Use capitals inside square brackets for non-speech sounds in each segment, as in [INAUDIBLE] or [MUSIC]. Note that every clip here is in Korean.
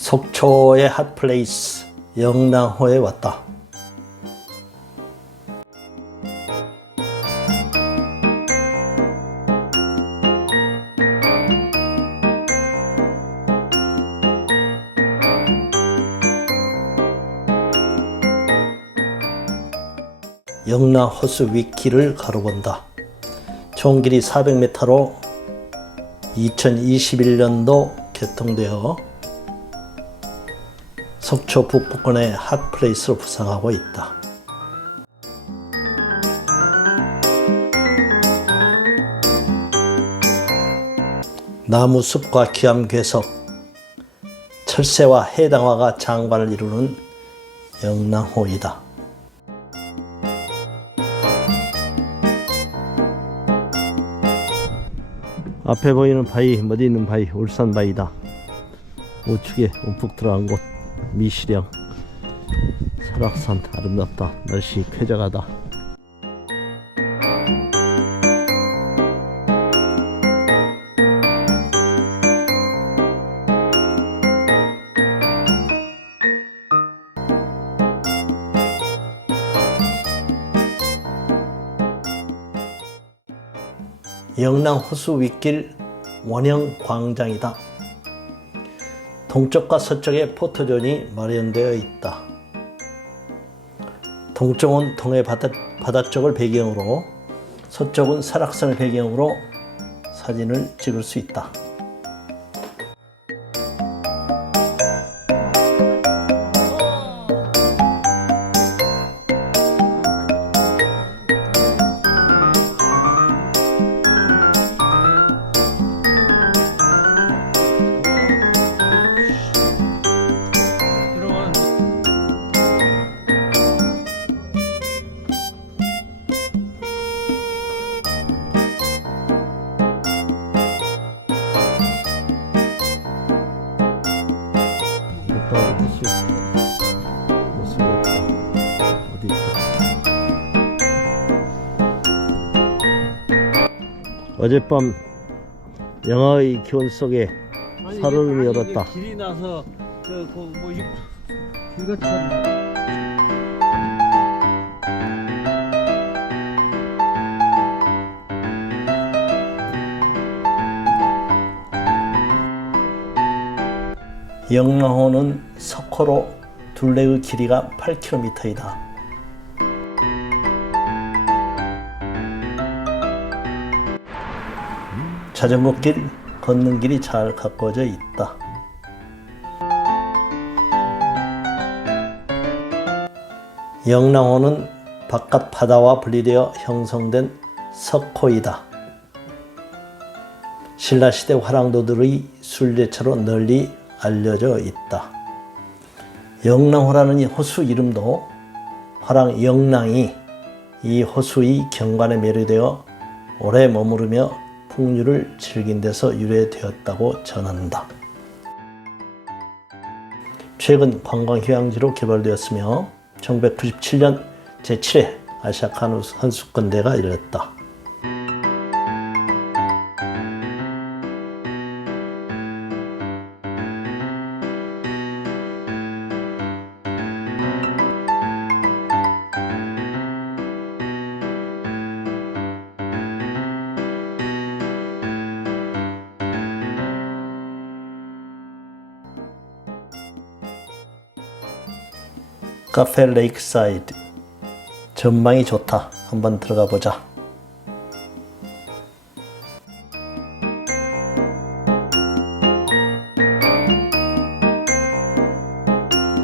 속초의 핫플레이스 영랑호에 왔다. 영랑 호수 위키를 가로본다. 총 길이 400m로 2021년도 개통되어 속초 북부권의 핫플레이스로 부상하고 있다. 나무 숲과 기암 괴석, 철새와 해당화가 장관을 이루는 영랑호이다. 앞에 보이는 바위, 머리 있는 바위, 울산 바위다. 우측에 움푹 들어간 곳, 미시령. 설악산 아름답다. 날씨 쾌적하다. 영남 호수 윗길 원형 광장이다. 동쪽과 서쪽에 포토존이 마련되어 있다. 동쪽은 동해 바다, 바다 쪽을 배경으로 서쪽은 설악산을 배경으로 사진을 찍을 수 있다. 있다. 어디 있다. 어젯밤 영하의 기온 속에 이게 열었다. 길이 나서 저그뭐 길같이 영랑호는 석호로 둘레의 길이가 8km이다. 자전거 길, 걷는 길이 잘 가꿔져 있다. 영랑호는 바깥 바다와 분리되어 형성된 석호이다. 신라시대 화랑도들의 순례처로 널리 알려져 있다. 영랑호라는 이 호수 이름도 화랑 영랑이 이 호수의 경관에 매료되어 오래 머무르며 풍류를 즐긴 데서 유래되었다고 전한다. 최근 관광휴양지로 개발되었으며 1997년 제7회 아시아 카누 선수권대가 열렸다. 카페 레이크사이드 전망이 좋다. 한번 들어가 보자.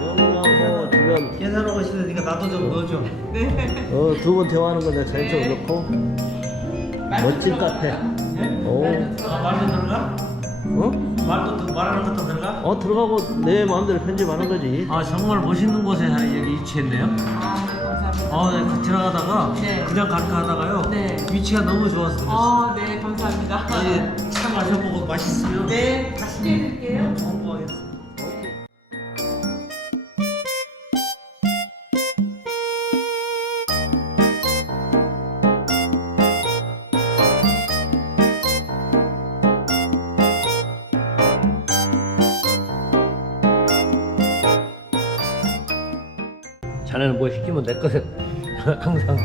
영랑호 주변 계산하고 있으니까 나도 좀 넣어줘 어, 두 분 대화하는 건데 자연적으로 넣고 멋진 카페. 오, 아, 말도 들어가? 어? 말도 들- 말하는 것도 들어가? 어 들어가고 내 마음대로 편집하는 거지. 아 정말 멋있는 곳에 여기 위치했네요 아, 감사합니다. 아, 네, 그 들어가다가 네. 그냥 갈까 하다가요 네. 위치가 너무 좋아서 그랬어요 아, 네, 감사합니다. 차 마셔보고 맛있으면 네, 맛있게 해드릴게요. 자네는 뭐 시키면 내 것에 [LAUGHS] 항상.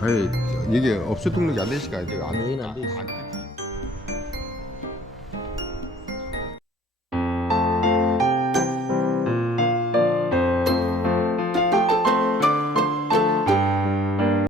아니 이게 업소 등록이 안 되니까 이제 안, 안, 안, 안, 안, 안, 안, 안, 안, 안,